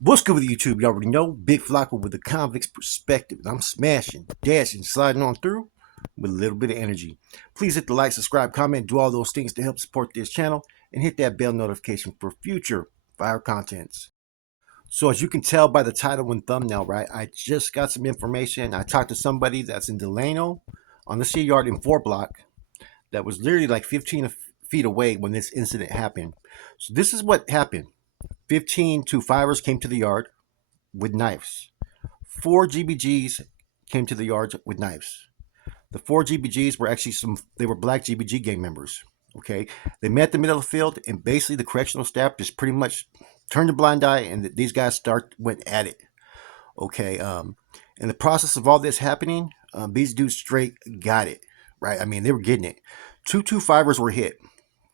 What's good with YouTube? You already know. Big Flocko with the convict's perspective. I'm smashing, dashing, sliding on through with a little bit of energy. Please hit the like, subscribe, comment, do all those things to help support this channel, and hit that bell notification for future fire contents. So as you can tell by the title and thumbnail, right, I just got some information. I talked to somebody that's in Delano on the C yard in 4 block that was literally like 15 feet away when this incident happened. So this is what happened. 15 2-5ers came to the yard with knives. 4 GBGs came to the yards with knives. The 4 GBGs were actually they were black GBG gang members. Okay. They met the middle of the field, and basically the correctional staff just pretty much turned a blind eye, and these guys went at it. Okay. In the process of all this happening, these dudes straight got it. Right. I mean, they were getting it. 2 2-5ers were hit.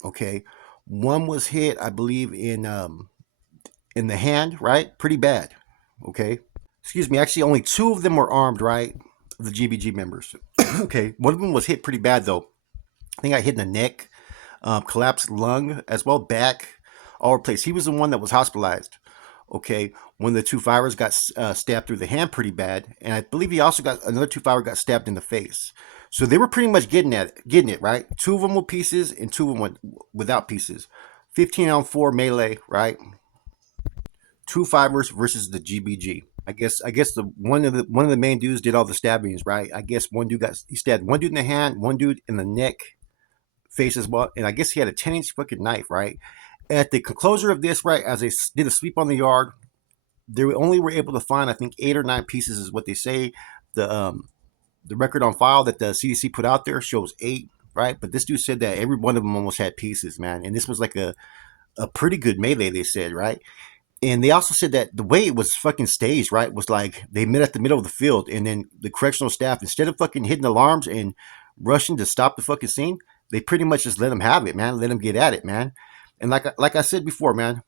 Okay. One was hit, I believe, in the hand, right? Pretty bad. Okay. Excuse me, actually only 2 of them were armed, right? The GBG members. Okay, one of them was hit pretty bad though. I think I hit in the neck, collapsed lung as well, back, all over the place. He was the one that was hospitalized. Okay, one of the 2 fires got stabbed through the hand pretty bad, and I believe he also got another 2 fire got stabbed in the face. So they were pretty much getting it right. 2 of them with pieces, and 2 of them went without pieces. 15-on-4 melee, right? 2 fires versus the GBG. I guess the one of the main dudes did all the stabbings, right? I guess one dude he stabbed one dude in the hand, one dude in the neck, face as well, and I guess he had a 10-inch fucking knife, right? At the conclusion of this, right, as they did a sweep on the yard, they only were able to find, I think, 8 or 9 pieces is what they say. The record on file that the CDC put out there shows 8, right? But this dude said that every one of them almost had pieces, man, and this was like a pretty good melee, they said, right? And they also said that the way it was fucking staged, right, was like they met at the middle of the field, and then the correctional staff, instead of fucking hitting alarms and rushing to stop the fucking scene, they pretty much just let them have it, man. Let them get at it, man. And like I said before, man,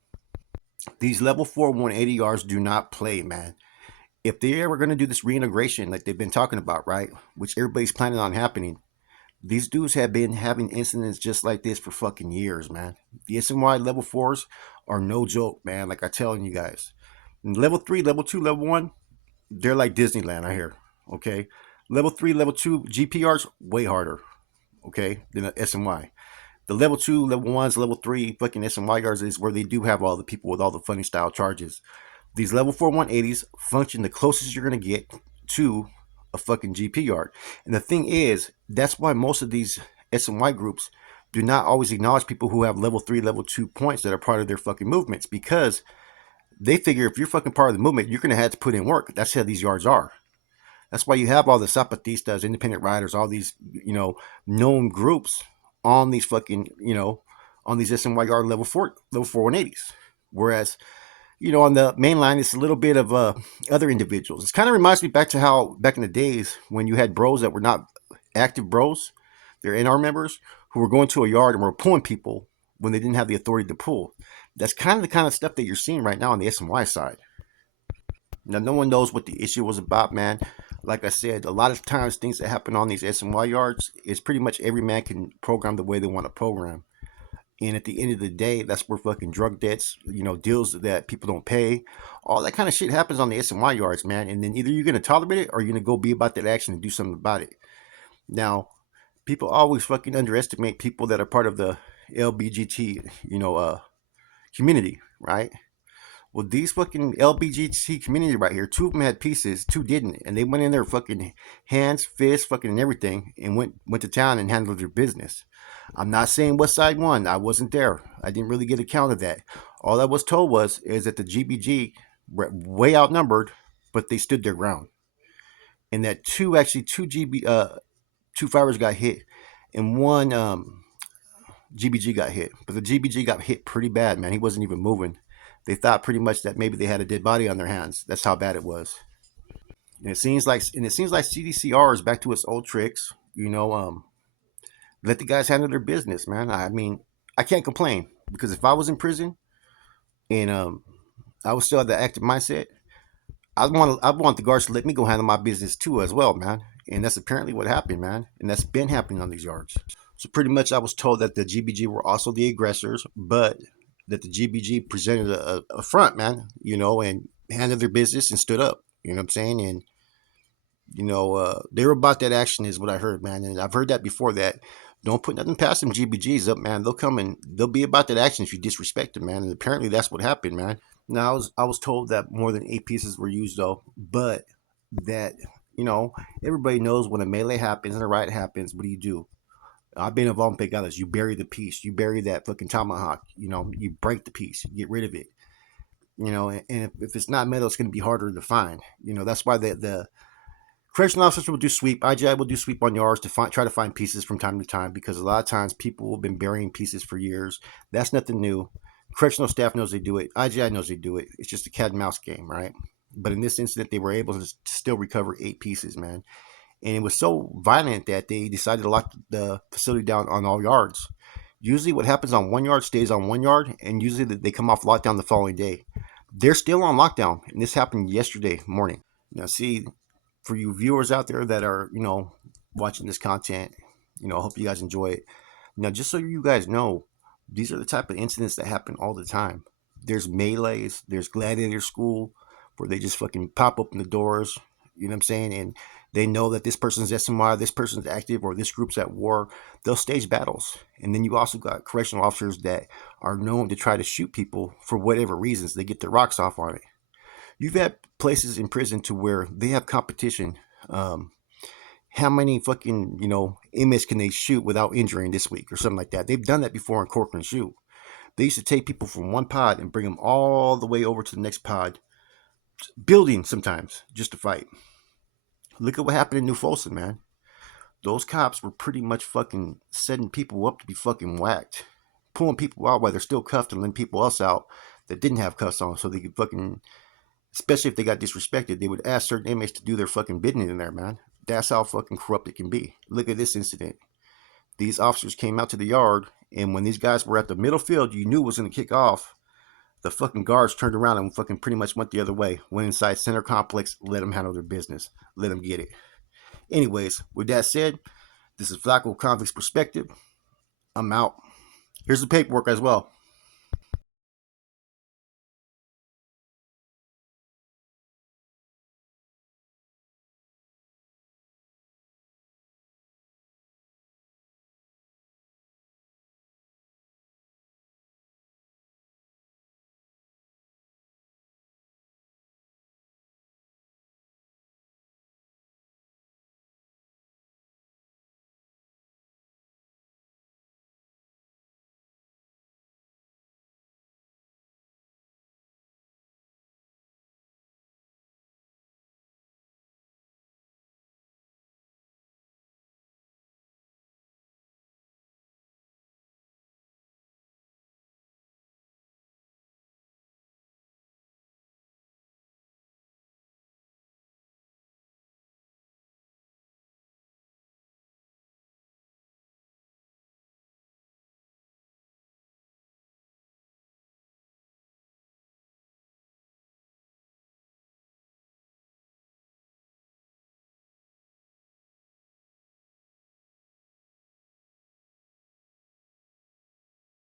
these level 4 180 yards do not play, man. If they're ever gonna do this reintegration like they've been talking about, right, which everybody's planning on happening, these dudes have been having incidents just like this for fucking years, man. The SNY level 4s are no joke, man. Like I'm telling you guys. Level 3, level 2, level 1, they're like Disneyland, I hear. Okay. Level 3, level 2 GPRs, way harder, okay, than the SNY. The level 2, level 1s, level 3 fucking SNY yards is where they do have all the people with all the funny style charges. These level 4 180s function the closest you're going to get to a fucking GP yard. And the thing is, that's why most of these SNY groups do not always acknowledge people who have level 3, level 2 points that are part of their fucking movements, because they figure if you're fucking part of the movement, you're going to have to put in work. That's how these yards are. That's why you have all the Zapatistas, independent riders, all these, known groups on these fucking, on these SNY yard level 4 180s. Whereas, on the main line, it's a little bit of other individuals. It kind of reminds me back to how back in the days when you had bros that were not active bros, they're NR members who were going to a yard and were pulling people when they didn't have the authority to pull. That's kind of the kind of stuff that you're seeing right now on the SNY side. Now, no one knows what the issue was about, man. Like I said, a lot of times things that happen on these SNY yards is pretty much every man can program the way they want to program. And at the end of the day, that's where fucking drug debts, deals that people don't pay, all that kind of shit happens on the SNY yards, man. And then either you're going to tolerate it or you're going to go be about that action and do something about it. Now, people always fucking underestimate people that are part of the LBGT, community, right? Well, these fucking LBGT community right here, 2 of them had pieces, 2 didn't, and they went in there fucking hands, fists, fucking and everything, and went to town and handled their business. I'm not saying what side won. I wasn't there. I didn't really get a count of that. All I was told is that the GBG were way outnumbered, but they stood their ground, and that two fires got hit, and one GBG got hit, but the GBG got hit pretty bad, man. He wasn't even moving. They thought pretty much that maybe they had a dead body on their hands. That's how bad it was. And it seems like CDCR is back to its old tricks. Let the guys handle their business, man. I mean, I can't complain, because if I was in prison and I was still at the active mindset, I want the guards to let me go handle my business too as well, man. And that's apparently what happened, man. And that's been happening on these yards. So pretty much, I was told that the GBG were also the aggressors, but that the GBG presented a front, man, and handled their business and stood up. You know what I'm saying? And they were about that action, is what I heard, man. And I've heard that before. That don't put nothing past them GBGs up, man. They'll come and they'll be about that action if you disrespect them, man. And apparently that's what happened, man. Now I was told that more than 8 pieces were used though, but that you know everybody knows when a melee happens and a riot happens, what do? I've been involved in Pegadas. You bury the piece. You bury that fucking tomahawk. You break the piece. You get rid of it. And if it's not metal, it's going to be harder to find. That's why the correctional officers will do sweep. IGI will do sweep on yards to try to find pieces from time to time because a lot of times people have been burying pieces for years. That's nothing new. Correctional staff knows they do it. IGI knows they do it. It's just a cat and mouse game, right? But in this incident, they were able to still recover 8 pieces, man. And it was so violent that they decided to lock the facility down on all yards. Usually, what happens on 1 yard stays on 1 yard, and usually they come off lockdown the following day. They're still on lockdown, and this happened yesterday morning. Now, see, for you viewers out there that are, watching this content, I hope you guys enjoy it. Now, just so you guys know, these are the type of incidents that happen all the time. There's melees, there's gladiator school, where they just fucking pop open the doors, you know what I'm saying? And they know that this person's SMI, this person's active, or this group's at war. They'll stage battles. And then you also got correctional officers that are known to try to shoot people for whatever reasons. They get their rocks off on it. You've had places in prison to where they have competition. How many fucking, inmates can they shoot without injuring this week or something like that? They've done that before in Corcoran Shoot. They used to take people from one pod and bring them all the way over to the next pod, building sometimes, just to fight. Look at what happened in New Folsom, man. Those cops were pretty much fucking setting people up to be fucking whacked. Pulling people out while they're still cuffed and letting people else out that didn't have cuffs on so they could fucking, especially if they got disrespected, they would ask certain inmates to do their fucking bidding in there, man. That's how fucking corrupt it can be. Look at this incident. These officers came out to the yard, and when these guys were at the middle field, you knew it was going to kick off. The fucking guards turned around and fucking pretty much went the other way. Went inside center complex, let them handle their business. Let them get it. Anyways, with that said, this is Flacco Convict's Perspective. I'm out. Here's the paperwork as well.